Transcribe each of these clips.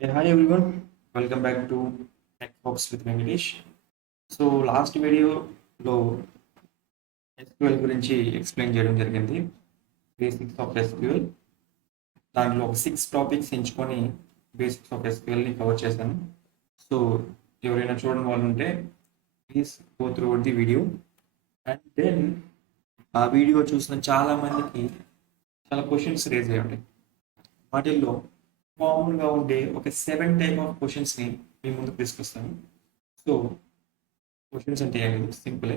Hey, hi everyone, welcome back to Tech Talks with Venkatesh. So last వీడియోలో ఎస్క్యూఎల్ గురించి ఎక్స్ప్లెయిన్ చేయడం జరిగింది. బేసిక్స్ ఆఫ్ ఎస్క్యూఎల్ దాంట్లో ఒక 6 టాపిక్స్ ఎంచుకొని బేసిక్స్ ఆఫ్ ఎస్క్యూఎల్ని కవర్ చేశాను. సో ఎవరైనా చూడని వాళ్ళు ఉంటే please go through the video. And then ఆ వీడియో చూసిన చాలా మందికి చాలా క్వశ్చన్స్ రేజ్ అయ్యి ఉంటాయి. వాటిల్లో కామన్గా ఉండే ఒక 7 టైప్ ఆఫ్ క్వశ్చన్స్ని మీ ముందుకు తీసుకొస్తాను. సో క్వశ్చన్స్ అంటే ఏం లేదు, సింపులే.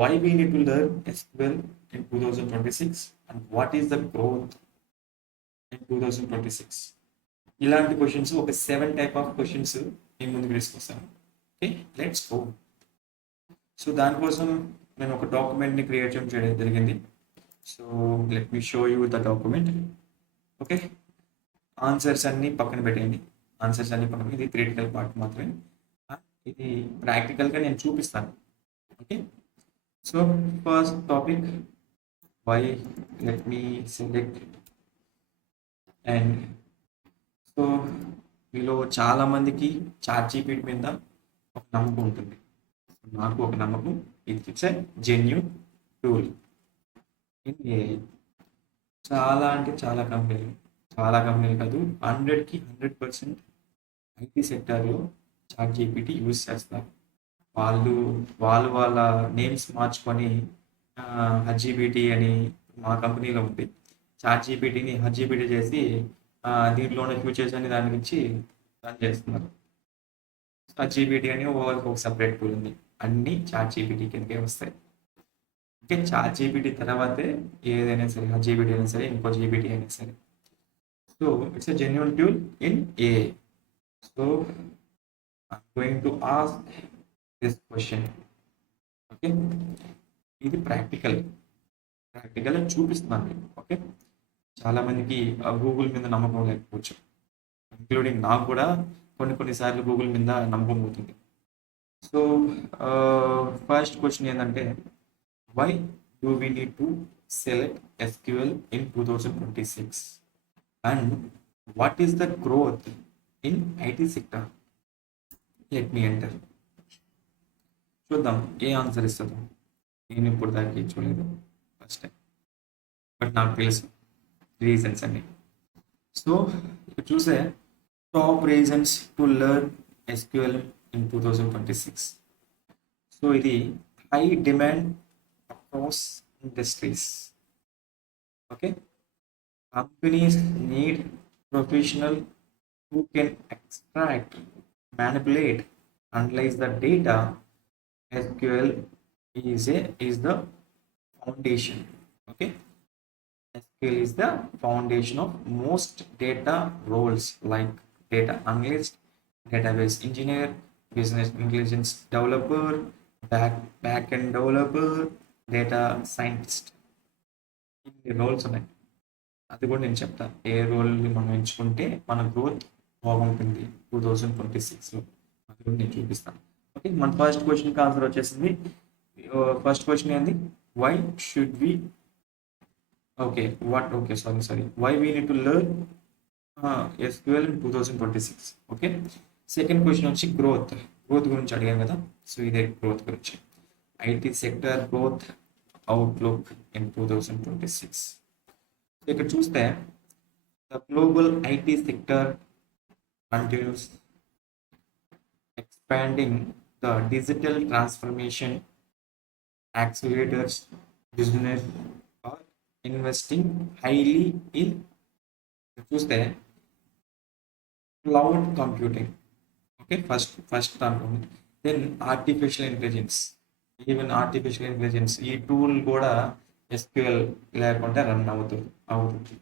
Why we need to learn SQL in 2026 and what is the growth in 2026? ఇలాంటి క్వశ్చన్స్ ఒక 7 టైప్ ఆఫ్ క్వశ్చన్స్ మీ ముందుకు తీసుకొస్తాను. Okay, let's go. సో దానికోసం నేను ఒక డాక్యుమెంట్ని క్రియేట్ చేయడం జరిగింది. So let me show you the document. Okay, answers అన్ని పక్కన పెట్టండి. ఆన్సర్స్ అన్ని పక్కన, ఇది థియరిటికల్ పార్ట్ మాత్రమే. ఇది ప్రాక్టికల్గా నేను చూపిస్తాను. Okay, so first topic why. Let me select. And so మీలో చాలా మందికి చాట్‌జీపీటీ మీద ఒక నమ్మకం ఉంటుంది. నాకు ఒక నమ్మకం, it's a genuine tool in AI. చాలా అంటే చాలా కంపెనీలు కాదు, 100కి 100% ఐటీ సెక్టార్లో చాట్‌జీపీటీ యూజ్ చేస్తారు. వాళ్ళు వాళ్ళ నేమ్స్ మార్చుకొని హజ్జీపీటీ అని మా కంపెనీలో ఉంది. చాట్‌జీపీటీని హజ్జీపీటీ చేసి దీంట్లోనే ఫ్యూచర్స్ అని దానికి ఇచ్చి రన్ చేస్తున్నారు. హజ్జీపీటీ అని వాళ్ళకి ఒక సపరేట్ టూల్ ఉంది. అన్నీ చాట్‌జీపీటీ కిందకే వస్తాయి. ఓకే, చాట్‌జీపీటీ తర్వాతే ఏదైనా సరే, హజ్జీపీటీ అయినా సరే, ఇంకో జీపీటీ అయినా సరే. So it's a genuine tool in AI. So I'm going to ask this question. Okay, ఇది ప్రాక్టికల్ చూపిస్తున్నాను మీకు. ఓకే, చాలా మందికి గూగుల్ మీద నమ్మకం లేకపోవచ్చు, ఇంక్లూడింగ్ నాకు కూడా కొన్నిసార్లు గూగుల్ మీద నమ్మకం అవుతుంది. సో ఫస్ట్ క్వశ్చన్ ఏంటంటే, why do we need to select SQL in 2026 and what is the growth in IT sector? Let me enter. చూద్దాం ఏ ఆన్సర్ ఇస్తుందో. నేను ఇప్పుడు దానికి చూడలేదు ఫస్ట్ టైం, బట్ నాకు తెలుసు రీజన్స్ అన్ని. సో ఇక్కడ చూసే top reasons to learn SQL in 2026. So ఇది high demand across industries. Okay, companies need professional who can extract, manipulate, analyze the data. SQL is the foundation. Okay, SQL is the foundation of most data roles like data analyst, database engineer, business intelligence developer, backend developer, data scientist. ఇన్ని రోల్స్ ఉన్నాయి. అది కూడా నేను చెప్తాను, ఏ రోల్ని మనం ఎంచుకుంటే మన గ్రోత్ బాగుంటుంది 2026లో. అది కూడా నేను చూపిస్తాను. ఓకే, మన ఫస్ట్ క్వశ్చన్కి ఆన్సర్ వచ్చేసింది. ఫస్ట్ క్వశ్చన్ ఏంది? Why should we sorry why we need to learn SQL in 2026. Okay, second question వచ్చి గ్రోత్ గురించి అడిగాను కదా. సో ఇదే గ్రోత్ గురించి, IT sector growth outlook in 2026. ఇక్కడ చూస్తే the global IT sector continues expanding. The digital transformation accelerators business are investing highly in చూస్తే క్లౌడ్ కంప్యూటింగ్. ఓకే, ఫస్ట్ అనుకోండి. Then artificial intelligence. Even artificial intelligence ఈ tool కూడా SQL లేకుండా run అవుతుంది.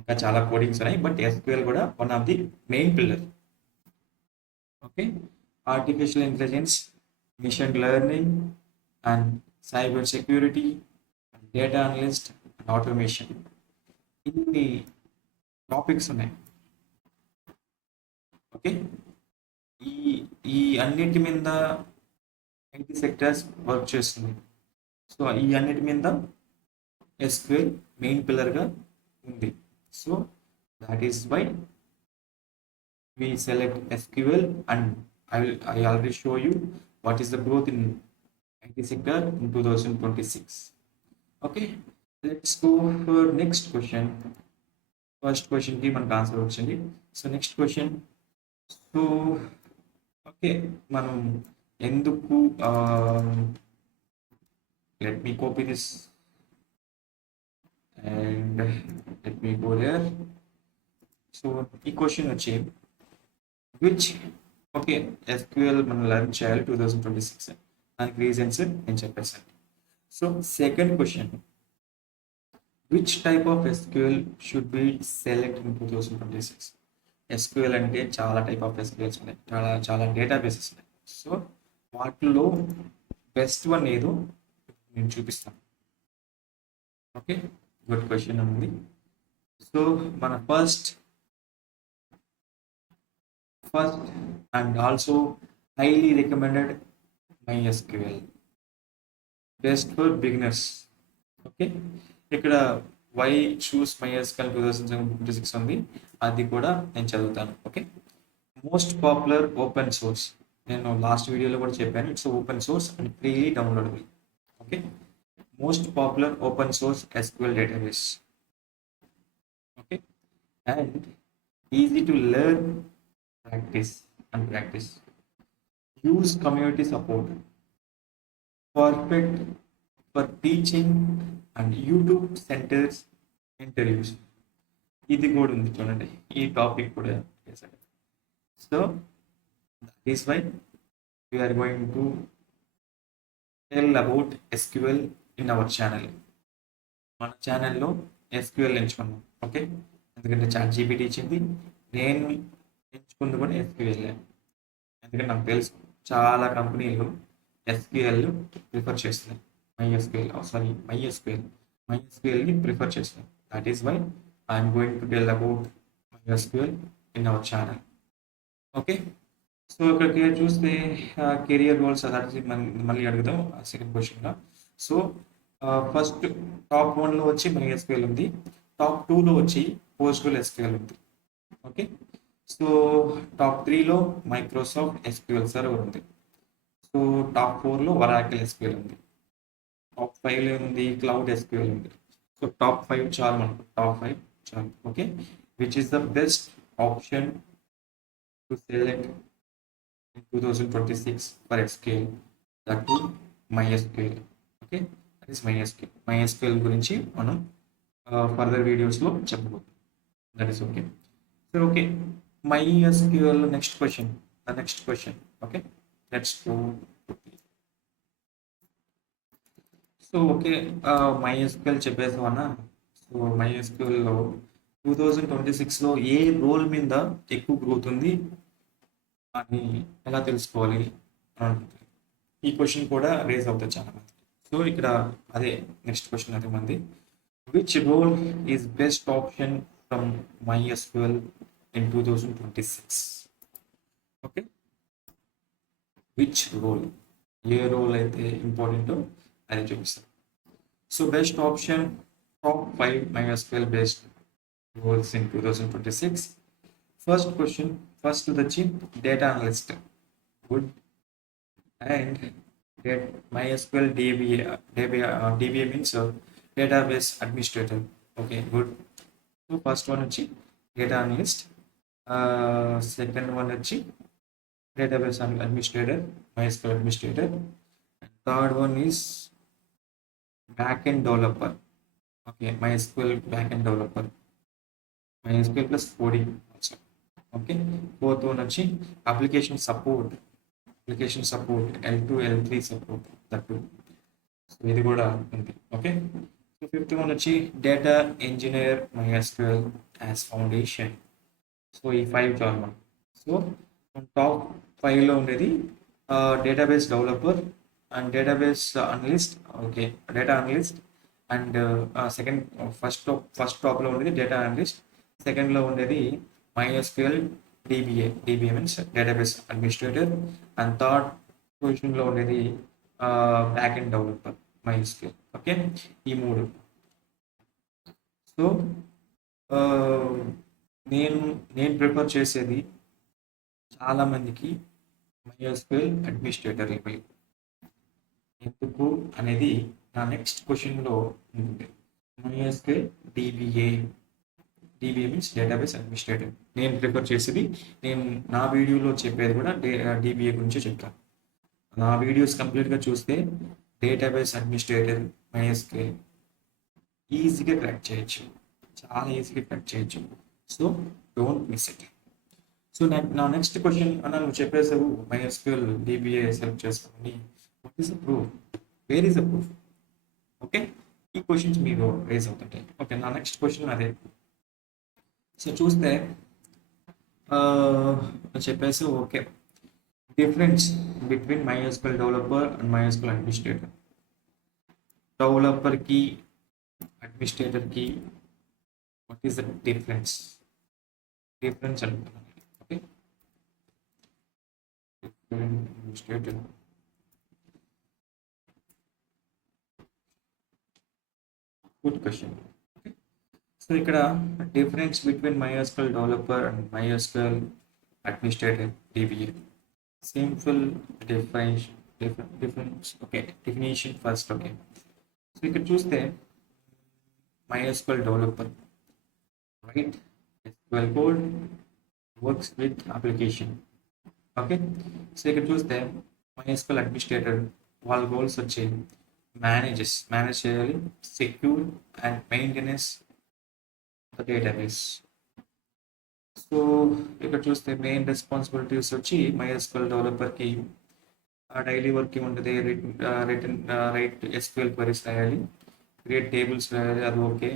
ఇంకా చాలా కోడింగ్స్ ఉన్నాయి, బట్ ఎస్క్యూఎల్ కూడా one of the main pillar. Okay, artificial intelligence, machine learning and cyber security, data analyst, automation, ఇన్ని టాపిక్స్ ఉన్నాయి. ఓకే, ఈ ఈ అన్నిటి మీద ఐటీ సెక్టర్స్ వర్క్ చేస్తుంది. సో ఈ అన్నిటి మీద ఎస్క్యూఎల్ మెయిన్ పిల్లర్గా ఉంది. So that is why we select SQL, and I already show you what is the growth in IT sector in 2026. Okay, let's go for next question. First question ki మనకు ఆన్సర్ వచ్చింది. So next question. So okay, మనం ఎందుకు let me copy this and let me go there. So ఈ క్వశ్చన్ వచ్చి which okay SQL మనం లర్న్ చేయాలి 2026 దానికి రీజన్స్ నేను చెప్పేసాను. So second question, which type of SQL should be select in 2026? ఎస్క్యూఎల్ అంటే చాలా టైప్ ఆఫ్ ఎస్క్యూఎల్స్ ఉన్నాయి, చాలా చాలా డేటాబేసెస్ ఉన్నాయి. సో వాటిలో బెస్ట్ వన్ ఏదో నేను చూపిస్తాను. ఓకే, గుడ్ క్వశ్చన్ ఉంది. సో మన first and also highly recommended MySQL, best for beginners. Okay, ఇక్కడ వై చూస్ MySQL 2026 ఉంది, అది కూడా నేను చదువుతాను. Okay, most popular open source, నేను లాస్ట్ వీడియోలో కూడా చెప్పాను, it's open source and freely downloadable. Okay, most popular open source SQL database. Okay, and easy to learn, practice. Use community support. Perfect for teaching and YouTube centers interviews. ఇది కూడా ఉంది చూడండి, ఈ topic కూడా చేశాడు. So that is why we are going to tell about SQL in our channel. మన ఛానల్లో SQL ఎంచుకున్నాం. ఓకే, ఎందుకంటే ChatGPT ఇచ్చింది, నేను ఎంచుకుంది కూడా SQL. ఎందుకంటే నాకు తెలుసు చాలా కంపెనీలు SQL ప్రిఫర్ చేస్తున్నాయి, MySQLని ప్రిఫర్ చేస్తున్నాయి. That is why I'm going to tell about MySQL in our channel. Okay, so ఇక్కడికి చూస్తే కెరియర్ రోల్స్ అదే మళ్ళీ అడుగుదాం సెకండ్ క్వశ్చన్లో. సో ఫస్ట్ టాప్ 1లో వచ్చి MySQL ఉంది, టాప్ 2లో వచ్చి PostgreSQL ఉంది. ఓకే, సో టాప్ 3లో మైక్రోసాఫ్ట్ SQL సర్వర్ ఉంది. సో టాప్ 4లో Oracle SQL ఉంది. టాప్ 5లో ఉంది క్లౌడ్ SQL ఉంది. సో టాప్ 5 చాలు మనకు, టాప్ 5 చాలు. Okay, which is the best option to select in 2026 for SQL, that to MySQL. Okay, that is MySQL గురించి మనం ఫర్దర్ వీడియోస్లో చెప్పబోతున్నాం. That is okay. So okay, MySQL next question. Okay, let's go. So okay, MySQL చెప్పేసామన్నా. So MySQLలో 2026లో ఏ role మీద ఎక్కువ గ్రోత్ ఉంది అని ఎలా తెలుసుకోవాలి అనుకుంటుంది. ఈ క్వశ్చన్ కూడా రేజ్ అవుతుంది చాలా మంది. సో ఇక్కడ అదే నెక్స్ట్ క్వశ్చన్ అదే మంది, which role is best option from MySQL in 2026? Okay, which role, ఏ రోల్ అయితే ఇంపార్టెంటో అది చూపిస్తాను. So best option, top 5 MySQL best roles in 2026. First question, first వచ్చి data analyst, good. And MySQL DBA means database administrator. Okay, good. So first one వచ్చి data analyst, second one వచ్చి database administrator, MySQL administrator. Third one is back end developer. Okay, MySQL back end developer, MySQL plus coding also. Okay, fourth one వచ్చి application support, L2 L3 support, that. So ఇది కూడా ఉంది. Okay, so fifth one వచ్చి data engineer, MySQL as foundation. So ఈ 5 చాలు మనం. So top 5లో ఉండేది database developer and database analyst. Okay, data analyst and second first టాప్లో ఉండేది డేటా అనలిస్ట్, సెకండ్లో ఉండేది MySQL DBA means database administrator, and third పొజిషన్లో ఉండేది back end developer MySQL. Okay, ఈ 3. సో నేను ప్రిఫర్ చేసేది చాలామందికి MySQL అడ్మినిస్ట్రేటర్ లెవెల్ ఎందుకు అనేది నా నెక్స్ట్ క్వశ్చన్లో ఉంటుంది. MySQL DBA means database administrator. నేను ప్రిఫర్ చేసేది, నేను నా వీడియోలో చెప్పేది కూడా DBA గురించే చెప్తాను. నా వీడియోస్ కంప్లీట్గా చూస్తే డేటాబేస్ అడ్మినిస్ట్రేటర్ MySQL ఈజీగా క్రాక్ చేయొచ్చు, చాలా ఈజీగా క్రాక్ చేయొచ్చు. So don't miss it. So నా నెక్స్ట్ క్వశ్చన్ అన్న, నువ్వు చెప్పేసావు MySQL DBA సెలెక్ట్ చేసుకోండి, what is the proof, where is the proof? Okay, ఈ క్వశ్చన్స్ మీరు రేజ్ అవుతుంటాయి. ఓకే, నా నెక్స్ట్ క్వశ్చన్ అదే. సో చూస్తే చెప్పేసి okay, difference between MySQL developer and MySQL administrator. డెవలపర్కి అడ్మినిస్ట్రేటర్కి వాట్ ఈస్ ద డిఫరెన్స్ అనుకుంటున్నాను. Okay, administrator good question. Okay, so ఇక్కడ difference between MySQL developer and MySQL administrator DBA. Simple difference. Okay, definition first. Okay, so ఇక్కడ చూస్తే MySQL developer write SQL code, works with application. Okay, so ఇక్కడ చూస్తే MySQL administrator వాళ్ళ గోల్స్ వచ్చి మేనేజ్ చేయాలి, secure and maintenance the database. So ఇక్కడ చూస్తే main responsibilities వచ్చి MySQL డెవలపర్కి డైలీ వర్కింగ్ ఉంటుంది. రైట్ SQL క్వరీస్ రాయాలి, క్రియేట్ టేబుల్స్ రాయాలి, అది ఓకే,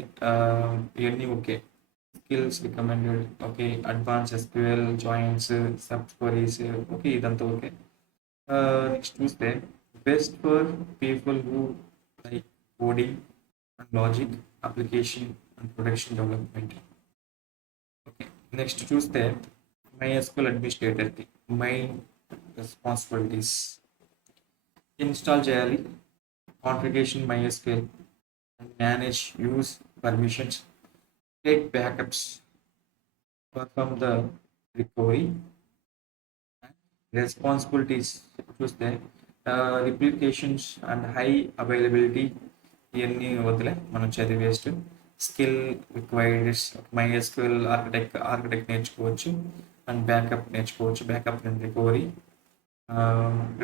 ఇవన్నీ okay. Skills recommended, okay. Advance SQL joints, sub queries, okay, ఇదంతా ఓకే. నెక్స్ట్ చూస్తే best for people who like coding and logic, application and production development. Okay, next చూస్తే MySQL అడ్మినిస్ట్రేటర్కి main responsibilities install చేయాలి, configuration MySQL, manage use permissions, take backups, perform the recovery. Responsibilities చూస్తే replications and high availability, ఇవన్నీ వదిలే మనం చదివేస్ట్. Skill required MySQL architect నేర్చుకోవచ్చు and backup నేర్చుకోవచ్చు, backup and recovery.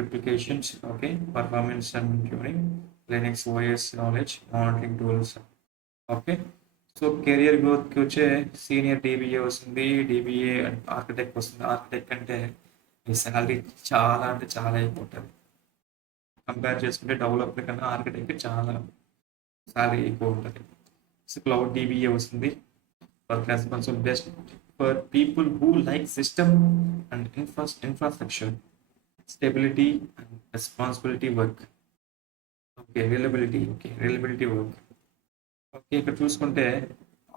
Replications, okay, performance and tuning, Linux OS knowledge, monitoring tools. Okay, so career గ్రోత్కి వచ్చే senior DBA వస్తుంది, DBA ఆర్కిటెక్ట్ వస్తుంది. ఆర్కిటెక్ట్ అంటే మీ శాలరీ చాలా అంటే చాలా ఎక్కువ ఉంటుంది. కంపేర్ చేసుకుంటే డెవలపర్ కన్నా ఆర్కిటెక్ట్ చాలా శాలరీ ఎక్కువ ఉంటుంది. సో క్లౌడ్ DBA వస్తుంది. Work responsible best for people who like system and infrastructure, stability and responsibility work. Okay, reliability work. Okay, ఇక్కడ చూసుకుంటే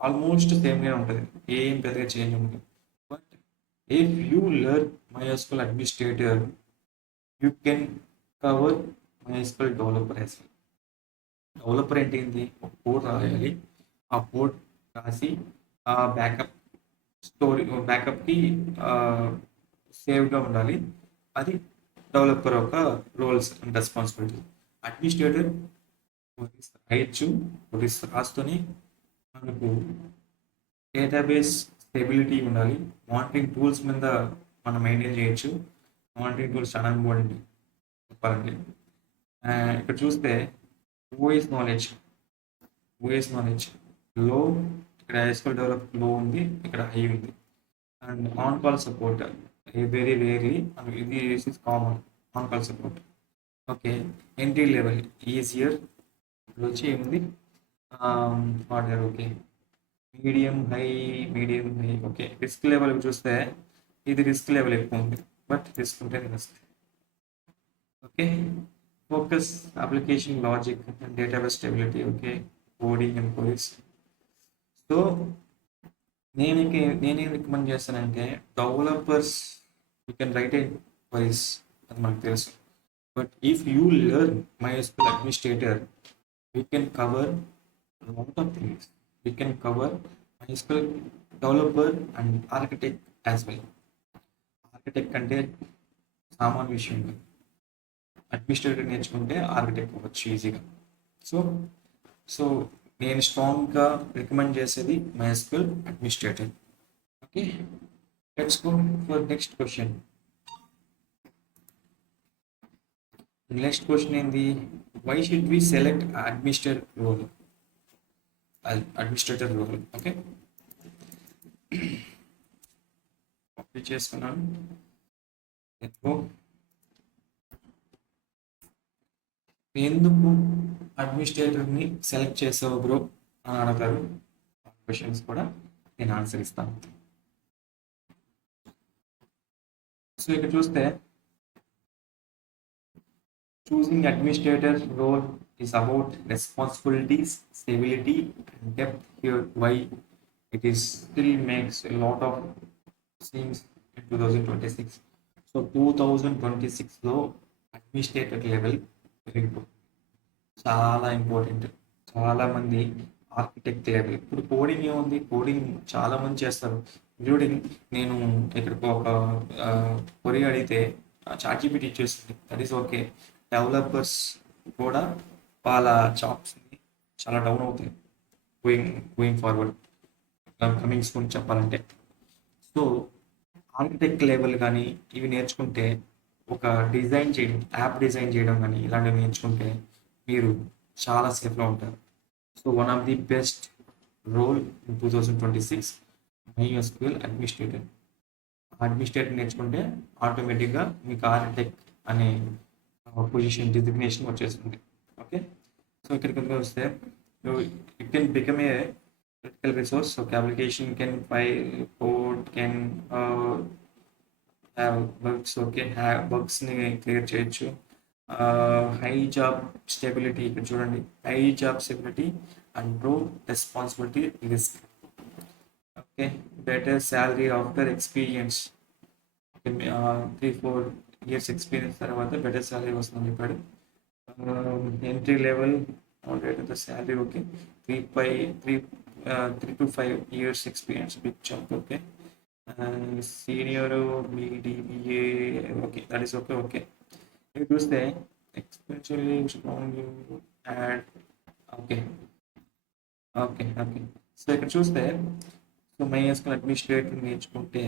ఆల్మోస్ట్ సేమ్గానే ఉంటుంది, ఏం పెద్దగా చేంజ్ ఉంటుంది. But if you learn MySQL administrator, you can cover MySQL developer as well. Developer అంటే ఏంటి? ఒక కోడ్ రాయాలి, ఆ కోడ్ రాసి ఆ బ్యాకప్కి సేవ్గా ఉండాలి. అది డెవలపర్ యొక్క రోల్స్ అండ్ రెస్పాన్సిబిలిటీ. అడ్మినిస్ట్రేటర్ రాయొచ్చు, రాస్తూనే మనకు డేటాబేస్ స్టెబిలిటీ ఉండాలి, మానిటరింగ్ టూల్స్ మీద మనం మెయింటైన్ చేయొచ్చు. మానిటరింగ్ టూల్స్ చాలా ఇంపార్టెంట్ చెప్పాలంటే. ఇక్కడ చూస్తే ఓఎస్ నాలెడ్జ్ లో, ఇక్కడ SQL డెవలప్ లో ఉంది, ఇక్కడ హై ఉంది. And on call support very ఇది common, on call support. Okay, entry level easier, ఇప్పుడు వచ్చి ఏముంది hardware. Okay, medium high, okay. Risk level చూస్తే ఇది రిస్క్ లెవెల్ ఎక్కువ ఉంది, బట్ రిస్క్ ఉంటే risk. Okay, focus application logic and database stability, okay, coding and queries. So నేనేం recommend చేస్తానంటే, developers you can write a queries, అది మనకు తెలుసు. But if you learn MySQL administrator, we can cover a lot of things. We can cover MySQL developer and architect as well. Architect అంటే సామాన్య విషయం కాదు. అడ్మినిస్ట్రేటర్ నేర్చుకుంటే ఆర్కిటెక్ట్ అవ్వచ్చు ఈజీగా. సో సో నేను స్ట్రాంగ్గా రికమెండ్ చేసేది MySQL administrator. Okay, let's go for next question. Next question ఏంది? Why should we select administrator role? Okay, copy చేసుకున్నాను. ఎందుకు అడ్మినిస్ట్రేటర్ని సెలెక్ట్ చేసావు బ్రో అని అడగారు. క్వశ్చన్స్ కూడా నేను ఆన్సర్ ఇస్తాను. సో ఇక్కడ చూస్తే choosing administrator role is about responsibilities, stability, and depth. Here, why it is still makes a lot of sense in 2026. So 2026 లో అడ్మినిస్ట్రేటర్ లెవెల్ పెరిగిపోతుంది, చాలా ఇంపార్టెంట్. చాలా మంది ఆర్కిటెక్ట్ లెవెల్. ఇప్పుడు కోడింగ్ ఏముంది, కోడింగ్ చాలా మంది చేస్తారు, ఇంక్లూడింగ్ నేను ఇక్కడ ఒక కొరి అడిగితే చాట్‌జీపీటీ ఇచ్చేస్తుంది. That is okay. డెవలపర్స్ కూడా వాళ్ళ జాబ్స్ని చాలా డౌన్ అవుతాయి గోయింగ్ ఫార్వర్డ్, కమింగ్ సూన్ చెప్పాలంటే. సో ఆర్కిటెక్ట్ లెవెల్ కానీ ఇవి నేర్చుకుంటే, ఒక డిజైన్ చేయడం, యాప్ డిజైన్ చేయడం కానీ ఇలాంటివి నేర్చుకుంటే మీరు చాలా సేఫ్గా ఉంటారు. So one of the best role in 2026 MySQL administrator. Administrator నేర్చుకుంటే ఆటోమేటిక్గా మీకు ఆర్కిటెక్ట్ అనే పొజిషన్ డిజిగ్నేషన్ వచ్చేస్తుంది. ఓకే, సో ఇక్కడ కనుక వస్తే it can become a critical resource. ఒక application can file code, can have bugs. Okay, బగ్స్ని క్లియర్ చేయొచ్చు. హై జాబ్ స్టెబిలిటీ, ఇక్కడ చూడండి, high job stability and low responsibility risk. Okay, better salary after experience. 3-4 years experience తర్వాత better salary వస్తుందని చెప్పాడు. Entry level already the salary. Okay, 3 to 5 years experience, big jump. Okay, senior BDBA. Okay, that is okay. Okay, ఇది చూస్తే exponentially strong add. Okay okay okay so ఇక్కడ చూస్తే, so MySQL administrator నేర్చుకుంటే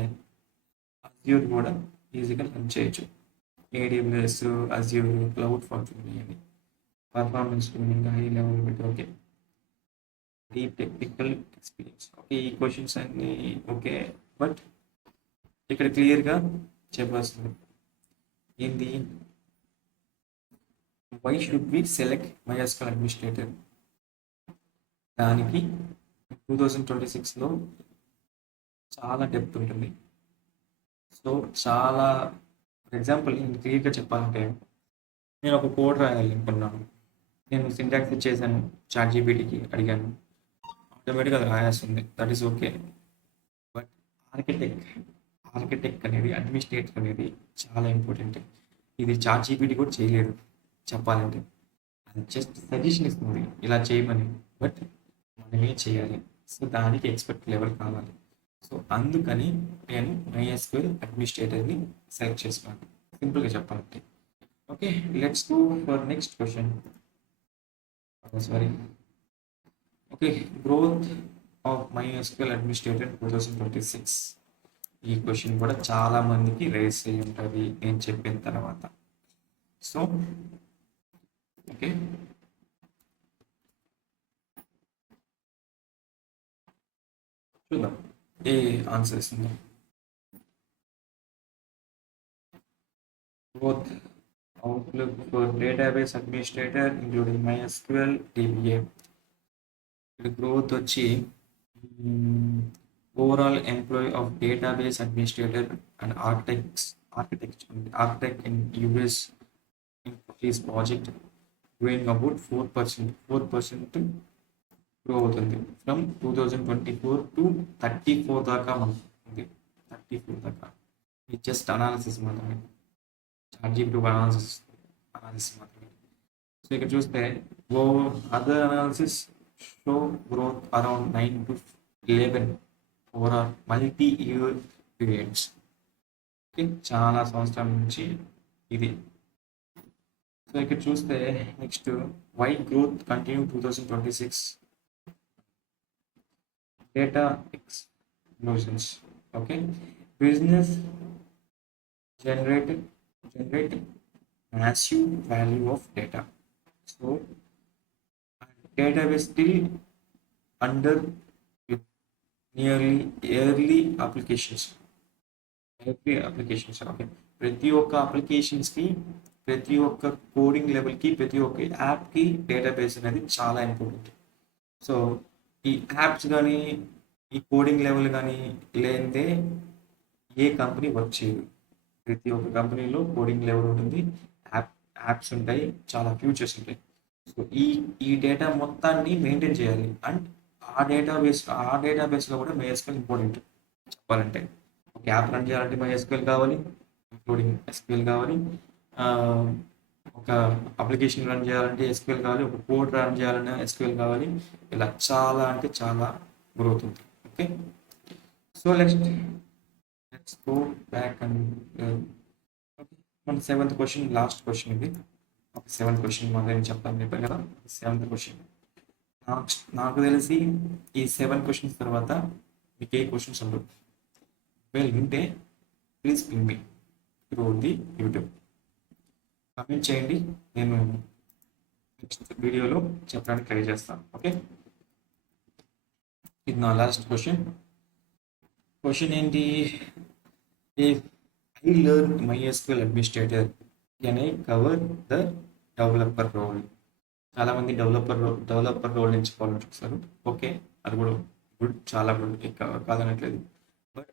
Azure కూడా ఈజీగా run చేయొచ్చు. AWS, Azure, cloud formation అని, performance tuning, high level పెట్టి. Okay, deep technical experience. Okay, ఈ క్వశ్చన్స్ అన్నీ ఓకే, బట్ ఇక్కడ క్లియర్గా చెప్పాల్సింది ఏంది? Why should we select MySQL administrator? దానికి 2026లో చాలా డెప్త్ ఉంటుంది. సో చాలా, ఫర్ ఎగ్జాంపుల్ నేను క్లియర్గా చెప్పాలంటే, నేను ఒక కోడ్ రాయాలి అనుకున్నాను, నేను సింటాక్స్ ఇచ్చేసాను, చాట్‌జీపీటీకి అడిగాను, ఆటోమేటిక్గా అది రాయేస్తుంది. That is okay. But architect అనేది, అడ్మినిస్ట్రేటర్ అనేది చాలా ఇంపార్టెంట్. ఇది చాట్‌జీపీటీ కూడా చేయలేదు చెప్పాలంటే. అది జస్ట్ సజెషన్ ఇస్తుంది ఇలా చేయమని, బట్ మనమే చేయాలి. సో దానికి ఎక్స్పర్ట్ లెవెల్ కావాలి. సో అందుకని నేను MySQL అడ్మినిస్ట్రేటర్ని సెలెక్ట్ చేసుకున్నాను, సింపుల్గా చెప్పాలంటే. Okay, let's go for next question. Sorry. Okay, growth of MySQL administrator 2026. ఈ క్వశ్చన్ కూడా చాలా మందికి రేస్ అయ్యి ఉంటుంది నేను చెప్పిన తర్వాత. సో ఓకే, చూద్దాం ఏ ఆన్సర్ ఇస్తుందో. Growth outlook for database administrator including MySQL DBA. Growth వచ్చి overall employee of database administrator and architect in US in his project growing about 4% grow అవుతుంది. ఫ్రమ్ 2024 to 34 దాకా ఉంది. 34 దాకా. ఇది జస్ట్ అనాలిసిస్ మాత్రమే, చాట్‌జీపీటీ అనాలిసిస్ మాత్రమే. So ఇక్కడ చూస్తే other analysis show growth around 9 to 11 overall multi year periods. Okay, చాలా సంవత్సరాల నుంచి ఇది. సో ఇక్కడ చూస్తే next, why growth continue 2026 data explosions. Okay, business generate massive value of data. So database still under with nearly early applications. Every applications. Okay, ప్రతి ఒక్క అప్లికేషన్స్కి, ప్రతి ఒక్క కోడింగ్ లెవెల్కి, ప్రతి ఒక్క యాప్కి డేటాబేస్ అనేది చాలా ఇంపార్టెంట్. సో ఈ యాప్స్ కానీ, ఈ కోడింగ్ లెవెల్ కానీ లేనిదే ఏ కంపెనీ వర్క్ చేయదు. ప్రతి ఒక్క కంపెనీలో కోడింగ్ లెవెల్ ఉంటుంది, యాప్స్ ఉంటాయి, చాలా ఫ్యూచర్స్ ఉంటాయి. సో ఈ డేటా మొత్తాన్ని మెయింటైన్ చేయాలి. అండ్ ఆ డేటాబేస్లో కూడా MySQL ఇంపార్టెంట్ చెప్పాలంటే. ఒక యాప్ రన్ చేయాలంటే MySQL కావాలి, ఇంక్లూడింగ్ SQL కావాలి. ఒక అప్లికేషన్ రన్ చేయాలంటే SQL కావాలి, ఒక కోడ్ రన్ చేయాలంటే SQL కావాలి. ఇలా చాలా అంటే చాలా గ్రోత్ ఉంది. Okay, so let's go back and మన 7th క్వశ్చన్, లాస్ట్ క్వశ్చన్ ఇది. ఒక 7th క్వశ్చన్ మాత్రం చెప్తాను చెప్పాను కదా. 7th క్వశ్చన్ నాకు తెలిసి ఈ 7 క్వశ్చన్స్ తర్వాత మీకు ఏ క్వశ్చన్స్ ఉండవు. వింటే please ping me through the YouTube. Comment చేయండి, నేను నెక్స్ట్ వీడియోలో చెప్పడానికి ట్రై చేస్తాను. ఓకే, ఇది నా లాస్ట్ క్వశ్చన్. క్వశ్చన్ ఏంటి? I learn MySQL administrator, can I cover the developer role? చాలామంది డెవలపర్ రోల్ ఎంచుకోవాలని చూస్తారు. ఓకే, అది కూడా గుడ్, చాలా గుడ్, కాదనట్లేదు. బట్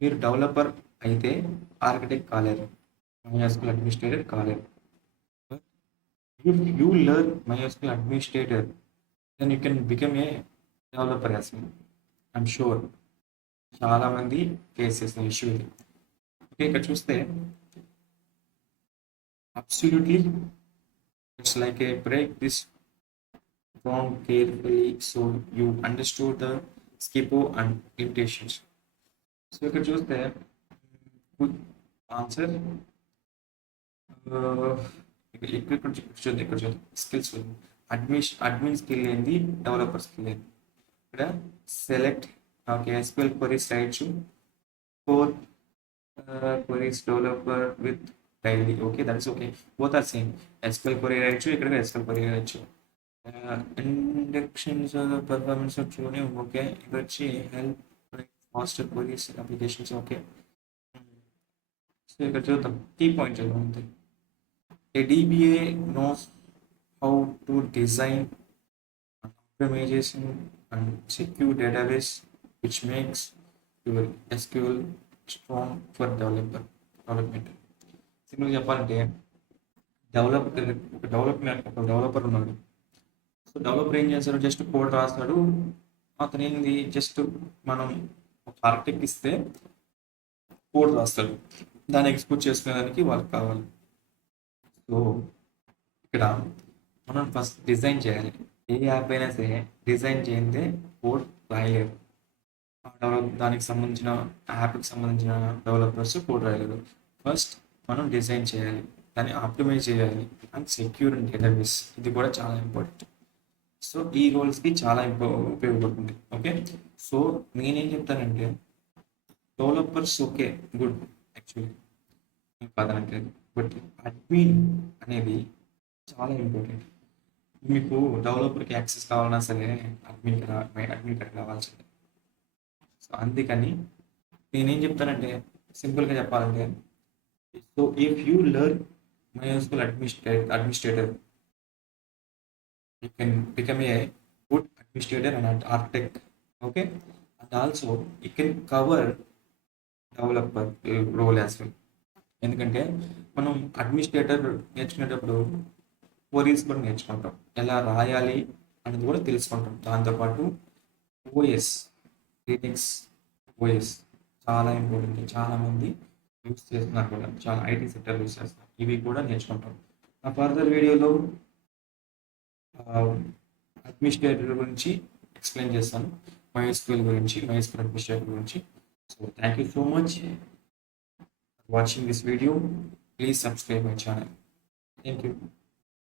మీరు డెవలపర్ అయితే ఆర్కిటెక్ట్ కాలేరు, MySQL అడ్మినిస్ట్రేటర్ కాలేరు. But if you learn MySQL administrator, then you can become a developer as well. I'm sure చాలామంది ఫేస్ చేసిన ఇష్యూ ఇది. ఓకే, ఇక్కడ చూస్తే absolutely it's like a break this down carefully so you understood the scope and limitations. So ఇక్కడ చూస్తే good answer. ఇక్కడ చూద్దాం skills. Admin skill ఏంది, డెవలపర్ స్కిల్ ఏంది. ఇక్కడ సెలెక్ట్. ఓకే, SQL queries రాయొచ్చు, 4 queries developer with daily. Okay, that is okay, both are same. SQL query రాయొచ్చు, ఇక్కడ SQL query రాయొచ్చు. ఇండక్షన్స్ పర్ఫార్మెన్స్ చూడండి. ఓకే, ఇది వచ్చి help faster queries applications. Okay, so ఇక్కడ చూద్దాం కీ పాయింట్స్ ఎలా ఉంటాయి. ఏ DBA knows how to design optimization and secure database which makes your SQL strong for development. సింపుల్గా చెప్పాలంటే డెవలపర్ ఉన్నాడు. సో డెవలపర్ ఏం చేస్తాడు, జస్ట్ కోడ్ రాస్తాడు. అతను ఏంది, జస్ట్ మనం ఒక ఆర్కిటెక్ట్ ఇస్తే కోడ్ రాస్తాడు, దాన్ని ఎక్స్పోర్ట్ చేసుకునేదానికి వాళ్ళకి కావాలి. సో ఇక్కడ మనం ఫస్ట్ డిజైన్ చేయాలి. ఏ యాప్ అయినా సరే డిజైన్ చేయందే కోడ్ రాయలేరు. దానికి సంబంధించిన యాప్కి సంబంధించిన డెవలపర్స్ కోడ్ రాయలేరు. ఫస్ట్ మనం డిజైన్ చేయాలి, దాన్ని ఆప్టిమైజ్ చేయాలి, అండ్ సెక్యూర్ అండ్ డేటాబేస్, ఇది కూడా చాలా ఇంపార్టెంట్. సో ఈ రోల్స్కి చాలా ఉపయోగపడుతుంది. ఓకే, సో నేనేం చెప్తానంటే డెవలపర్స్ ఓకే గుడ్ యాక్చువల్లీ కాదనట్లేదు, బట్ అడ్మిన్ అనేది చాలా ఇంపార్టెంట్. మీకు డెవలపర్కి యాక్సెస్ కావాలన్నా సరే అడ్మిన్ కావాల్సిందే. సో అందుకని నేనేం చెప్తానంటే, సింపుల్గా చెప్పాలంటే, so if you learn MySQL administrator, you can become a good administrator and architect. Okay, and also you can cover developer role as well. ఎందుకంటే మనం అడ్మినిస్ట్రేటర్ నేర్చుకునేటప్పుడు క్వరీస్ కూడా నేర్చుకుంటాం, ఎలా రాయాలి అనేది కూడా తెలుసుకుంటాం. దాంతోపాటు OS, లినక్స్ OS చాలా ఇంపార్టెంట్, చాలామంది యూస్ చేస్తున్నారు కూడా, చాలా IT సెక్టర్ యూస్ చేస్తున్నారు. ఇవి కూడా నేర్చుకుంటాం. నా ఫర్దర్ వీడియోలో అడ్మినిస్ట్రేటర్ గురించి ఎక్స్ప్లెయిన్ చేస్తాను, MySQL అడ్మినిస్ట్రేటర్ గురించి. So thank you so much. watching this video. Please subscribe my channel. Thank you.